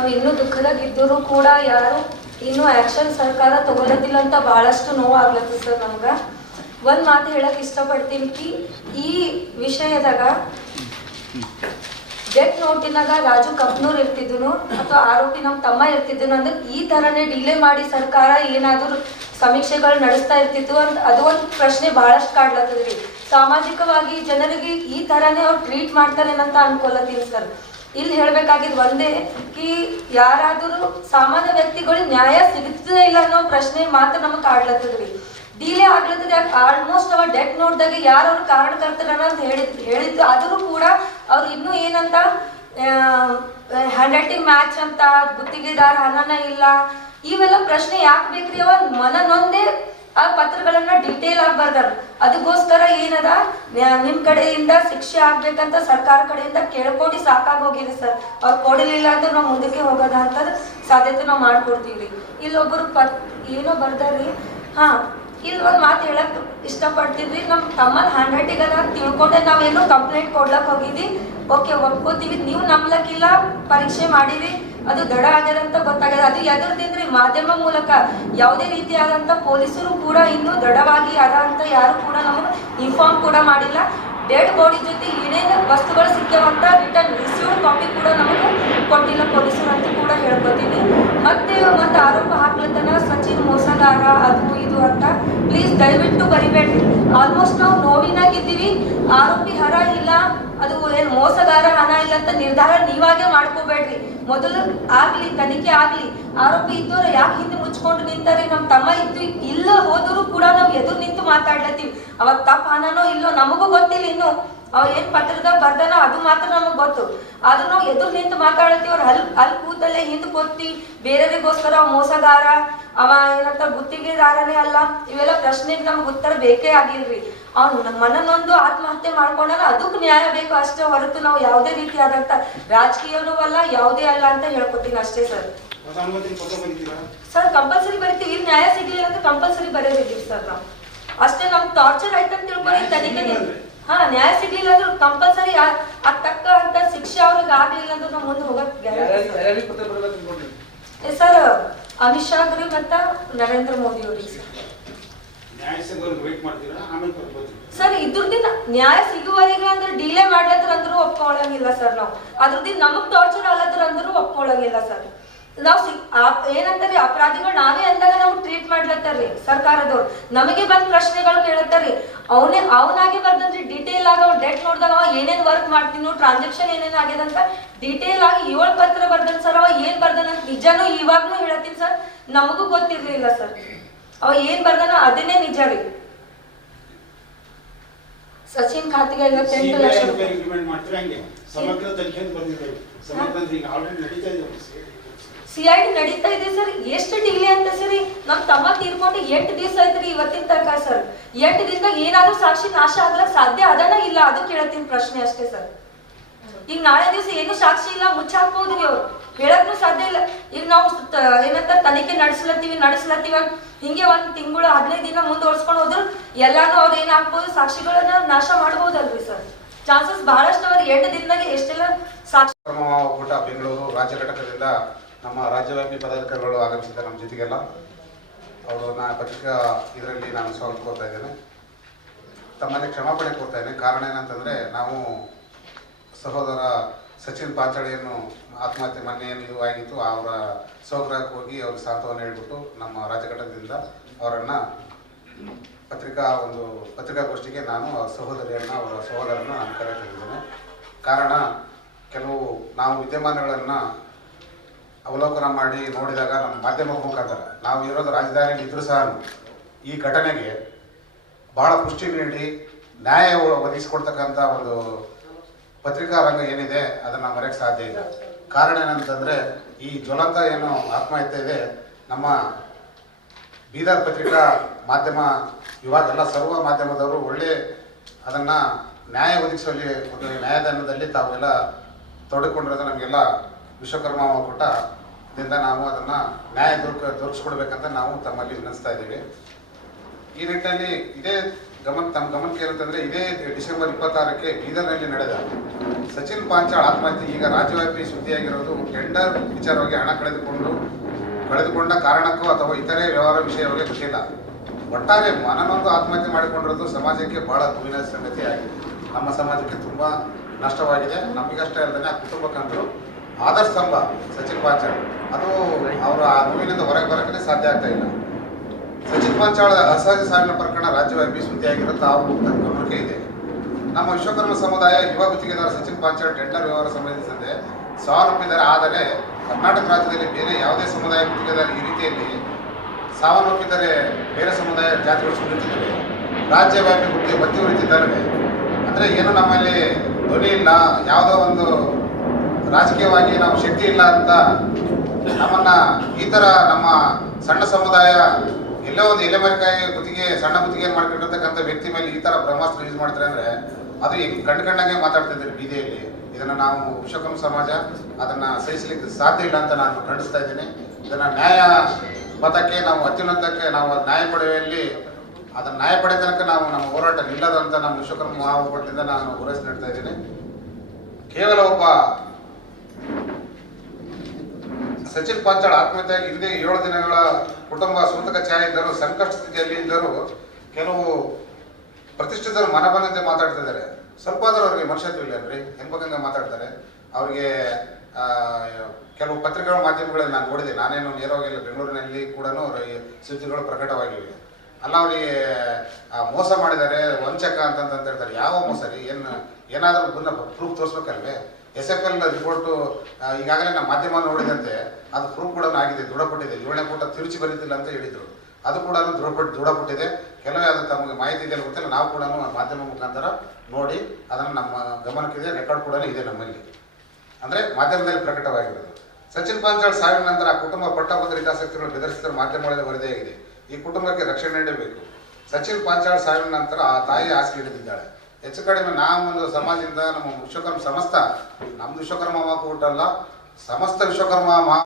ನಾವು ಇನ್ನೂ ದುಃಖದಾಗಿದ್ದರೂ ಕೂಡ ಯಾರು ಇನ್ನೂ ಆ್ಯಕ್ಷನ್ ಸರ್ಕಾರ ತಗೊಳ್ಳೋದಿಲ್ಲ ಅಂತ ಭಾಳಷ್ಟು ನೋವಾಗ್ಲತ್ತು ಸರ್. ನಮ್ಗೆ ಒಂದು ಮಾತು ಹೇಳಕ್ಕೆ ಇಷ್ಟಪಡ್ತೀನಿ ಕಿ ಈ ವಿಷಯದಾಗ ಡೆತ್ ನೋಟಿನಾಗ ರಾಜು ಕಪ್ನೂರ್ ಇರ್ತಿದ್ದನು ಅಥವಾ ಆರೋಪಿ ನಮ್ಮ ತಮ್ಮ ಇರ್ತಿದ್ದನು ಅಂದ್ರೆ ಈ ಥರನೇ ಡಿಲೇ ಮಾಡಿ ಸರ್ಕಾರ ಏನಾದರೂ ಸಮೀಕ್ಷೆಗಳು ನಡೆಸ್ತಾ ಇರ್ತಿತ್ತು ಅಂತ ಅದು ಒಂದು ಪ್ರಶ್ನೆ ಭಾಳಷ್ಟು ಕಾಡ್ಲತ್ತದ್ರಿ. ಸಾಮಾಜಿಕವಾಗಿ ಜನರಿಗೆ ಈ ಥರನೇ ಅವ್ರು ಟ್ರೀಟ್ ಮಾಡ್ತಾರೇನಂತ ಅನ್ಕೊಳತ್ತೀನಿ ಸರ್. ಇಲ್ಲಿ ಹೇಳ್ಬೇಕಾಗಿದ್ದು ಒಂದೇ ಕಿ ಯಾರಾದರೂ ಸಾಮಾನ್ಯ ವ್ಯಕ್ತಿಗಳಿಗೆ ನ್ಯಾಯ ಸಿಗ್ತದೇ ಇಲ್ಲ ಅನ್ನೋ ಪ್ರಶ್ನೆ ಮಾತ್ರ ನಮಗೆ ಕಾಡ್ಲತ್ತದ್ರಿ. ಡಿಲೇ ಆಗ್ಲತ್ತದ ಯಾಕೆ ಆಲ್ಮೋಸ್ಟ್ ಅವ ಡೆತ್ ನೋಟ್ದಾಗ ಯಾರು ಅವ್ರು ಕಾರಣಕರ್ತರ ಅಂತ ಹೇಳಿದ್ದು ಆದರೂ ಕೂಡ ಅವ್ರು ಇನ್ನೂ ಏನಂತ ಹ್ಯಾಂಡ್ ರೈಟಿಂಗ್ ಮ್ಯಾಚ್ ಅಂತ ಗುತ್ತಿಗೆದಾರ ಹಣನ ಇಲ್ಲ ಇವೆಲ್ಲ ಪ್ರಶ್ನೆ ಯಾಕೆ ಬೇಕ್ರಿ? ಅವ ಮನನೊಂದೇ ಆ ಪತ್ರಗಳನ್ನ ಡೀಟೇಲ್ ಆಗಿ ಬರ್ದಾರ. ಅದಕ್ಕೋಸ್ಕರ ಏನದ ನಿಮ್ ಕಡೆಯಿಂದ ಶಿಕ್ಷೆ ಆಗ್ಬೇಕಂತ ಸರ್ಕಾರ ಕಡೆಯಿಂದ ಕೇಳ್ಕೊಂಡು ಸಾಕಾಗೋಗಿದೆ ಸರ್. ಅವ್ರು ಕೊಡಲಿಲ್ಲ ಅಂದ್ರೆ ನಾವು ಮುಂದಕ್ಕೆ ಹೋಗೋದ ಅಂತ ಸಾಧ್ಯತೆ ನಾವು ಮಾಡ್ಕೊಡ್ತೀವಿ. ಇಲ್ಲೊಬ್ಬರು ಏನೋ ಬರ್ದಾರಿ. ಇಲ್ಲಿ ಒಂದು ಮಾತು ಹೇಳಕ್ ಇಷ್ಟಪಡ್ತಿದ್ವಿ. ನಮ್ಮ ತಮ್ಮನ ಹ್ಯಾಂಡ್ ರೈಟಿಂಗ್ ಅದ ತಿಳ್ಕೊಂಡೆ ನಾವೇನು ಕಂಪ್ಲೇಂಟ್ ಕೊಡ್ಲಕ್ ಹೋಗಿದ್ವಿ. ಓಕೆ ಒಪ್ಕೋತೀವಿ, ನೀವು ನಂಬ್ಲಕ್ಕಿಲ್ಲ, ಪರೀಕ್ಷೆ ಮಾಡಿರಿ, ಅದು ದಡ ಆಗ್ಯದಂತ ಗೊತ್ತಾಗ್ಯದ. ಅದು ಎದುರ್ದಿಂದ್ರಿ ಮಾಧ್ಯಮ ಮೂಲಕ ಯಾವುದೇ ರೀತಿಯಾದಂಥ ಪೊಲೀಸರು ಕೂಡ ಇನ್ನೂ ದಡವಾಗಿ ಅದ ಅಂತ ಯಾರು ಕೂಡ ನಮಗೆ ಇನ್ಫಾರ್ಮ್ ಕೂಡ ಮಾಡಿಲ್ಲ. ಡೆಡ್ ಬಾಡಿ ಜೊತೆ ಏನೇನು ವಸ್ತುಗಳು ಸಿಕ್ಕ್ಯವಂತ ರಿಟರ್ನ್ ರಿಸೀವ್ಡ್ ಕಾಪಿ ಕೂಡ ನಮಗೆ ಕೊಟ್ಟಿಲ್ಲ ಪೊಲೀಸರು ಅಂತ ಕೂಡ ಹೇಳ್ಕೊತೀನಿ. ಮತ್ತೆ ಒಂದು ಆರೋಪ ಹಾಕ್ಲತ್ತನ ಸಚಿನ್ ಮೋಸಗಾರ ಅದು ಇದು ಅಂತ. ಪ್ಲೀಸ್ ದಯವಿಟ್ಟು ಬರಿಬೇಡ್ರಿ. ಆಲ್ಮೋಸ್ಟ್ ನಾವು ನೋವಿನಾಗಿದ್ದೀವಿ. ಆರೋಪಿ ಹರ ಇಲ್ಲ, ಅದು ಏನು ಮೋಸಗಾರ ಹಣ ಇಲ್ಲ ಅಂತ ನಿರ್ಧಾರ ನೀವಾಗೆ ಮಾಡ್ಕೋಬೇಡ್ರಿ. ಮೊದಲು ಆಗ್ಲಿ ತನಿಖೆ ಆಗ್ಲಿ. ಆರೋಪಿ ಇದ್ದವ್ರು ಯಾಕೆ ಹಿಂದೆ ಮುಚ್ಕೊಂಡು ನಿಂತಾರೆ? ನಮ್ಮ ತಮ್ಮ ಇದ್ದು ಇಲ್ಲ ಹೋದರೂ ಕೂಡ ನಾವು ಎದುರು ನಿಂತು ಮಾತಾಡ್ಲತ್ತೀವಿ. ಅವಾಗ ತಪ್ಪ ಹಣನೋ ಇಲ್ಲೋ ನಮಗೂ ಗೊತ್ತಿಲ್ಲ. ಇನ್ನು ಅವ ಏನ್ ಪತ್ರದಾಗ ಬರ್ದಾನೋ ಅದು ಮಾತ್ರ ನಮಗ್ ಗೊತ್ತು. ಆದ್ರೂ ನಾವು ಎದುರು ನಿಂತು ಮಾತಾಡ್ತೀವಿ. ಅವ್ರು ಅಲ್ಲಿ ಕೂತಲ್ಲೇ ಹಿಂದ್ ಕೊತ್ತಿ ಬೇರೆಯವರಿಗೋಸ್ಕರ ಮೋಸಗಾರ ಅವ ಏನಂತ ಗುತ್ತಿಗೆದಾರನೇ ಅಲ್ಲ ಇವೆಲ್ಲ ಪ್ರಶ್ನೆಗೆ ನಮ್ಗೆ ಉತ್ತರ ಬೇಕೇ ಆಗಿಲ್ರಿ. ಅವ್ನು ಮನನೊಂದು ಆತ್ಮಹತ್ಯೆ ಮಾಡ್ಕೊಂಡಾಗ ಅದಕ್ಕೆ ನ್ಯಾಯ ಬೇಕು ಅಷ್ಟೇ ಹೊರತು ನಾವು ಯಾವುದೇ ರೀತಿಯಾದಂತ ರಾಜಕೀಯನೂ ಅಲ್ಲ ಯಾವುದೇ ಅಲ್ಲ ಅಂತ ಹೇಳ್ಕೊತೀನಿ ಅಷ್ಟೇ ಸರ್. Sir compulsory ಬರೀತೀವಿ. ಇಲ್ಲಿ ನ್ಯಾಯ ಸಿಗ್ಲಿಲ್ಲ ಅಂತ ಕಂಪಲ್ಸರಿ ಬರೆದಿದ್ದೀವಿ ಸರ್ ನಾವು. ಅಷ್ಟೇ ನಮ್ಗೆ ಟಾರ್ಚರ್ ಆಯ್ತಂತ ತಿಳ್ಕೊಂಡು ತನಿಖೆ ನ್ಯಾಯ ಸಿಗ್ಲಿಲ್ಲ ಅಂದ್ರೆ ಕಂಪಲ್ಸರಿ ಅದ್ ತಕ್ಕ ಅಂತ ಶಿಕ್ಷೆ ಅವ್ರಿಗೆ ಆಗ್ಲಿಲ್ಲ ಅಂದ್ರೆ ನಾವು ಮುಂದೆ ಹೋಗಕ್ ಸರ್. ಅಮಿತ್ ಶಾ ಅವರಿಗೆ ಮತ್ತ ನರೇಂದ್ರ ಮೋದಿ ಅವರಿಗೆ ಸರ್ ಇದ್ರದಿಂದ ನ್ಯಾಯ ಸಿಗುವವರೆಗೆ ಅಂದ್ರೆ ಡಿಲೇ ಮಾಡ್ಲತ್ರ ಅಂದ್ರೂ ಒಪ್ಕೊಳ್ಳಂಗಿಲ್ಲ ಸರ್. ನಾವು ಅದ್ರದಿಂದ ನಮಗ್ ಟಾರ್ಚರ್ ಆಗ್ಲತ್ರ ಅಂದ್ರೂ ಒಪ್ಕೊಳ್ಳಂಗಿಲ್ಲ ಸರ್. ನಾವು ಏನಂತಾರಿ ಅಪರಾಧಿಗಳು ನಾವೇ ಅಂದಾಗ ನಾವು ಟ್ರೀಟ್ ಮಾಡ್ಲತ್ತಾರ್ರಿ ಸರ್ಕಾರದವ್ರು. ನಮಗೆ ಬಂದ್ ಪ್ರಶ್ನೆಗಳು ಕೇಳತ್ತಾರ್ರಿ. ಅವನಾಗೆ ಬರ್ದಂದ್ರಿ ಡೀಟೇಲ್ ಆಗಿ ಅವ್ನು ಡೆಟ್ ನೋಡಿದಾಗ ಅವ ಏನೇನ್ ವರ್ಕ್ ಮಾಡ್ತೀನೋ ಟ್ರಾನ್ಸಾಕ್ಷನ್ ಏನೇನ್ ಆಗ್ಯದಂತ ಡೀಟೇಲ್ ಆಗಿ 7 ಪತ್ರ ಬರ್ದನ್ ಸರ್. ಅವ ಏನ್ ಬರ್ದನಂತ ನಿಜನೂ ಇವಾಗ್ನು ಹೇಳತ್ತೀನಿ ಸರ್. ನಮಗೂ ಗೊತ್ತಿರ್ಲಿಲ್ಲ ಸರ್ ಅವ ಏನ್ ಬರ್ದನ ಅದೇನೇ ನಿಜ ರೀ. ಸಚಿನ್ ಖಾತೆಗೆ 58 ಲಕ್ಷ CID ನಡೀತಾ ಇದೆ ಸರ್. ಎಷ್ಟು ಡಿಲೇ ಅಂತ ಸರಿ? ನಮ್ ತಮ್ಮ ತೀರ್ಕೊಂಡು 8 ದಿವಸ ಆಯ್ತ್ರಿ ಇವತ್ತಿನ ತನಕ ಸರ್. 8 ದಿನದಾಗ ಏನಾದ್ರೂ ಸಾಕ್ಷಿ ನಾಶ ಆಗ್ಲಕ್ ಸಾಧ್ಯ ಅದನ್ನ ಇಲ್ಲ? ಅದು ಕೇಳತ್ತೀನಿ ಪ್ರಶ್ನೆ ಅಷ್ಟೇ ಸರ್. ಈಗ ನಾಳೆ ದಿವಸ ಏನು ಸಾಕ್ಷಿ ಇಲ್ಲ ಮುಚ್ಚಾಕ್ಬೋದ್ರಿ ಅವ್ರು, ಹೇಳಕ್ನು ಸಾಧ್ಯ ಇಲ್ಲ. ಈಗ ನಾವು ಏನಂತ ತನಿಖೆ ನಡೆಸ್ಲತ್ತೀವಿ ಹಿಂಗೆ 1 ತಿಂಗಳು 15 ದಿನ ಮುಂದುವರ್ಸ್ಕೊಂಡು ಹೋದ್ರು ಎಲ್ಲಾನು ಅವ್ರು ಏನ್ ಹಾಕ್ಬೋದು ಸಾಕ್ಷಿಗಳನ್ನ ನಾಶ ಮಾಡ್ಬೋದಲ್ರಿ ಸರ್. ಚಾನ್ಸಸ್ ಬಹಳಷ್ಟು ಅವ್ರು 8 ದಿನದಾಗ ಎಷ್ಟೆಲ್ಲ ಸಾಕ್ಷಿ. ಬೆಂಗಳೂರು ರಾಜ್ಯ ಘಟಕದಿಂದ ನಮ್ಮ ರಾಜ್ಯವ್ಯಾಪಿ ಪದಾಧಿಕಾರಿಗಳು ಆಗಮಿಸಿದ್ದಾರೆ ನಮ್ಮ ಜೊತೆಗೆಲ್ಲ. ಅವರು ಪತ್ರಿಕಾ ಇದರಲ್ಲಿ ನಾನು ಸ್ವಾಗತ ಕೋರ್ತಾ ಇದ್ದೇನೆ. ತಮ್ಮಲ್ಲಿ ಕ್ಷಮಾಪಣೆ ಕೋರ್ತಾ ಇದ್ದೇನೆ. ಕಾರಣ ಏನಂತಂದರೆ ನಾವು ಸಹೋದರ ಸಚಿನ್ ಪಾಚಾಳಿಯನ್ನು ಆತ್ಮಹತ್ಯೆ ಮೊನ್ನೆ ಏನು ಇದು ಆಗಿತ್ತು ಅವರ ಸ್ವಗೃಹಕ್ಕೆ ಹೋಗಿ ಅವ್ರಿಗೆ ಸಾಂತ್ವನ ಹೇಳ್ಬಿಟ್ಟು ನಮ್ಮ ರಾಜ್ಯ ಘಟಕದಿಂದ ಅವರನ್ನು ಪತ್ರಿಕಾಗೋಷ್ಠಿಗೆ ನಾನು ಅವರ ಸಹೋದರನ್ನು ನಾನು ಕರೆತಿದ್ದೇನೆ. ಕಾರಣ ಕೆಲವು ನಾವು ವಿದ್ಯಮಾನಗಳನ್ನು ಅವಲೋಕನ ಮಾಡಿ ನೋಡಿದಾಗ ನಮ್ಮ ಮಾಧ್ಯಮ ಮುಖಾಂತರ ನಾವು ಇರೋದು ರಾಜಧಾನಿಯಲ್ಲಿ ಇದ್ರೂ ಸಹ ಈ ಘಟನೆಗೆ ಬಹಳ ಪುಷ್ಟಿ ನೀಡಿ ನ್ಯಾಯ ಒದಗಿಸಿಕೊಡ್ತಕ್ಕಂಥ ಒಂದು ಪತ್ರಿಕಾ ರಂಗ ಏನಿದೆ ಅದನ್ನು ಮರೆಯಕ್ಕೆ ಸಾಧ್ಯ ಇಲ್ಲ. ಕಾರಣ ಏನಂತಂದರೆ ಈ ಜ್ವಲಂತ ಏನು ಆತ್ಮಹತ್ಯೆ ಇದೆ ನಮ್ಮ ಬೀದರ್ ಪತ್ರಿಕಾ ಮಾಧ್ಯಮ ಇವಾಗೆಲ್ಲ ಸರ್ವ ಮಾಧ್ಯಮದವರು ಒಳ್ಳೆ ಅದನ್ನು ನ್ಯಾಯ ಒದಗಿಸುವಲ್ಲಿ ಒಂದು ನ್ಯಾಯದಾನದಲ್ಲಿ ತಾವೆಲ್ಲ ತೊಡಗಿಕೊಂಡಿರೋದು ನಮಗೆಲ್ಲ ವಿಶ್ವಕರ್ಮ ಒಕ್ಕೂಟದಿಂದ ನಾವು ಅದನ್ನು ನ್ಯಾಯ ದೊರಕಿಸ್ಕೊಡ್ಬೇಕಂತ ನಾವು ತಮ್ಮಲ್ಲಿ ವಿನಂತಿಸ್ತಾ ಇದ್ದೀವಿ. ಈ ನಿಟ್ಟಿನಲ್ಲಿ ಇದೇ ತಮ್ಮ ಗಮನಕ್ಕೆ ಏನಂತಂದರೆ ಇದೇ ಡಿಸೆಂಬರ್ 26ಕ್ಕೆ ಬೀದರ್ನಲ್ಲಿ ನಡೆದ ಸಚಿನ್ ಪಾಂಚಾಳ್ ಆತ್ಮಹತ್ಯೆ ಈಗ ರಾಜ್ಯವ್ಯಾಪಿ ಸುದ್ದಿಯಾಗಿರೋದು ಟೆಂಡರ್ ವಿಚಾರವಾಗಿ ಹಣ ಕಳೆದುಕೊಂಡ ಕಾರಣಕ್ಕೂ ಅಥವಾ ಇತರೆ ವ್ಯವಹಾರ ವಿಷಯವಾಗಿ ಗೊತ್ತಿಲ್ಲ. ಒಟ್ಟಾರೆ ಮನನೊಂದು ಆತ್ಮಹತ್ಯೆ ಮಾಡಿಕೊಂಡಿರೋದು ಸಮಾಜಕ್ಕೆ ಬಹಳ ನೋವಿನ ಸಂಗತಿ ಆಗಿದೆ. ನಮ್ಮ ಸಮಾಜಕ್ಕೆ ತುಂಬ ನಷ್ಟವಾಗಿದೆ. ನಮಗಷ್ಟೇ ಅಲ್ಲದೆ ಆ ಕುಟುಂಬಕ್ಕಂತರೂ ಆಧಾರ ಸ್ತಂಭ ಸಚಿನ್ ಪಾಂಚಾಳ್. ಅದು ಅವರು ಆ ನೋವಿನಿಂದ ಹೊರಗೆ ಬರೋಕ್ಕೆ ಸಾಧ್ಯ ಆಗ್ತಾ ಇಲ್ಲ. ಸಚಿನ್ ಪಾಂಚಾಳ್ ಅಸಹಜ ಸಾವಿನ ಪ್ರಕರಣ ರಾಜ್ಯವ್ಯಾಪಿ ಸುದ್ದಿಯಾಗಿರುತ್ತೆ. ಅವರು ಗಮನಕ್ಕೆ ಇದೆ. ನಮ್ಮ ವಿಶ್ವಕರ್ಮ ಸಮುದಾಯ ಯುವ ಗುತ್ತಿಗೆದಾರ ಸಚಿನ್ ಪಾಂಚಾಳ್ ಟೆಂಡರ್ ವ್ಯವಹಾರ ಸಂಬಂಧಿಸಿದಂತೆ ಸಾವನ್ನಪ್ಪಿದ್ದಾರೆ. ಆದರೆ ಕರ್ನಾಟಕ ರಾಜ್ಯದಲ್ಲಿ ಬೇರೆ ಯಾವುದೇ ಸಮುದಾಯ ಗುತ್ತಿಗೆದಾರ ಈ ರೀತಿಯಲ್ಲಿ ಸಾವನ್ನಪ್ಪಿದರೆ ಬೇರೆ ಸಮುದಾಯ ಜಾತಿಗಳು ಸುಡುತ್ತಿದ್ದಾವೆ, ರಾಜ್ಯವ್ಯಾಪಿ ಒತ್ತಿ ಉರಿತಿದ್ದಾವೆ. ಅಂದರೆ ಏನು ನಮ್ಮಲ್ಲಿ ಧ್ವನಿ ಇಲ್ಲ, ಯಾವುದೋ ಒಂದು ರಾಜಕೀಯವಾಗಿ ನಾವು ಶಕ್ತಿ ಇಲ್ಲ ಅಂತ ನಮ್ಮನ್ನು ಈ ಥರ ನಮ್ಮ ಸಣ್ಣ ಸಮುದಾಯ ಎಲ್ಲೋ ಒಂದು ಎಲೆಮರೆಕಾಯಿ ಸಣ್ಣ ಗುತ್ತಿಗೆ ಮಾಡ್ಕೊಂಡಿರ್ತಕ್ಕಂಥ ವ್ಯಕ್ತಿ ಮೇಲೆ ಈ ಥರ ಬ್ರಹ್ಮಾಸ್ತ್ರ ಯೂಸ್ ಮಾಡ್ತಾರೆ ಅಂದರೆ ಅದು ಹೆಂಗೆ ಕಂಡಂಗೆ ಮಾತಾಡ್ತಿದ್ದಾರೆ ಬೀದಿಯಲ್ಲಿ. ಇದನ್ನು ನಾವು ವಿಶ್ವಕರ್ಮ ಸಮಾಜ ಅದನ್ನು ಸಹಿಸಲಿಕ್ಕೆ ಸಾಧ್ಯ ಇಲ್ಲ ಅಂತ ನಾನು ಖಂಡಿಸ್ತಾ ಇದ್ದೀನಿ. ಇದನ್ನು ನ್ಯಾಯ ಮತಕ್ಕೆ ನಾವು ಅತ್ಯುನ್ನತಕ್ಕೆ ನಾವು ನ್ಯಾಯ ಪಡೆಯುವಲ್ಲಿ ಅದನ್ನು ನ್ಯಾಯ ಪಡೆಯ ತನಕ ನಾವು ನಮ್ಮ ಹೋರಾಟ ನಿಲ್ಲದಂತ ನಮ್ಮ ವಿಶ್ವಕರ್ಮ ಮಹಾಒಕ್ಕೂಟದಿಂದ ನಾನು ಭರವಸೆ ನೀಡ್ತಾ ಇದ್ದೀನಿ. ಕೇವಲ ಒಬ್ಬ ಸಚಿನ್ ಪಾಂಚಾಳ್ ಆತ್ಮಹತ್ಯೆ ಹಿಂದೆ 7 ದಿನಗಳ ಕುಟುಂಬ ಸೂತಕ ಛಾಯೆ ಇದ್ದರು, ಸಂಕಷ್ಟ ಸ್ಥಿತಿಯಲ್ಲಿ ಇದ್ದರು. ಕೆಲವು ಪ್ರತಿಷ್ಠಿತರು ಮನಬಂದಂತೆ ಮಾತಾಡ್ತಿದ್ದಾರೆ. ಸ್ವಲ್ಪ ಆದರೂ ಅವ್ರಿಗೆ ಮನುಷ್ಯತ್ವ ಇಲ್ಲ ಅಲ್ರಿ, ಹೆಂಬಂಗೆ ಮಾತಾಡ್ತಾರೆ. ಅವ್ರಿಗೆ ಕೆಲವು ಪತ್ರಿಕೆಗಳ ಮಾಧ್ಯಮಗಳಲ್ಲಿ ನಾನು ನೋಡಿದೆ. ನಾನೇನು ನೇರವಾಗಿಲ್ಲ, ಬೆಂಗಳೂರಿನಲ್ಲಿ ಕೂಡ ಸುದ್ದಿಗಳು ಪ್ರಕಟವಾಗಿವೆ. ಅಲ್ಲ ಅವರಿಗೆ ಮೋಸ ಮಾಡಿದ್ದಾರೆ, ವಂಚಕ ಅಂತ ಹೇಳ್ತಾರೆ. ಯಾವ ಮೋಸ ರೀ? ಏನಾದರೂ ಬಂದ ಪ್ರೂಫ್ ತೋರಿಸ್ಬೇಕಲ್ವೇ? SFL ರಿಪೋರ್ಟು ಈಗಾಗಲೇ ನಮ್ಮ ಮಾಧ್ಯಮ ನೋಡಿದಂತೆ ಅದು ಪ್ರೂಫ್ ಕೂಡ ಆಗಿದೆ, ದೃಢಪಟ್ಟಿದೆ. 7ನೇ ಪುಟ ತಿರುಚಿ ಬರೀತಿಲ್ಲ ಅಂತ ಹೇಳಿದರು. ಅದು ಕೂಡ ದೃಢಪಟ್ಟಿದೆ. ಕೆಲವೇ ಅದು ತಮಗೆ ಮಾಹಿತಿ ಇದೆಯಲ್ಲ ಗೊತ್ತಿಲ್ಲ. ನಾವು ಕೂಡ ಮಾಧ್ಯಮ ಮುಖಾಂತರ ನೋಡಿ ಅದನ್ನು ನಮ್ಮ ಗಮನಕ್ಕಿದೆ, ರೆಕಾರ್ಡ್ ಕೂಡ ಇದೆ ನಮ್ಮಲ್ಲಿ, ಅಂದರೆ ಮಾಧ್ಯಮದಲ್ಲಿ ಪ್ರಕಟವಾಗಿರೋದು. ಸಚಿನ್ ಪಾಂಚಾಳ್ ಸಾವಿನ ನಂತರ ಆ ಕುಟುಂಬ ಪಟ್ಟಭದ್ರ ಹಿತಾಸಕ್ತಿಗಳು ಬೆದರಿಸಿದ ಮಾಧ್ಯಮಗಳಲ್ಲಿ ವರದಿಯಾಗಿದೆ. ಈ ಕುಟುಂಬಕ್ಕೆ ರಕ್ಷಣೆ ನೀಡಬೇಕು. ಸಚಿನ್ ಪಾಂಚಾಳ್ ಸಾವಿನ ನಂತರ ಆ ತಾಯಿ ಹಾಸಿಗೆ ಹಿಡಿದಿದ್ದಾಳೆ. ಹೆಚ್ಚು ಕಡಿಮೆ ನಾವು ಒಂದು ಸಮಾಜದಿಂದ ನಮ್ಮ ವಿಶ್ವಕರ್ಮ ಸಮಸ್ತ, ನಮ್ಮದು ವಿಶ್ವಕರ್ಮ ಮಹಾಕೂಟ ಅಲ್ಲ, ಸಮಸ್ತ ವಿಶ್ವಕರ್ಮ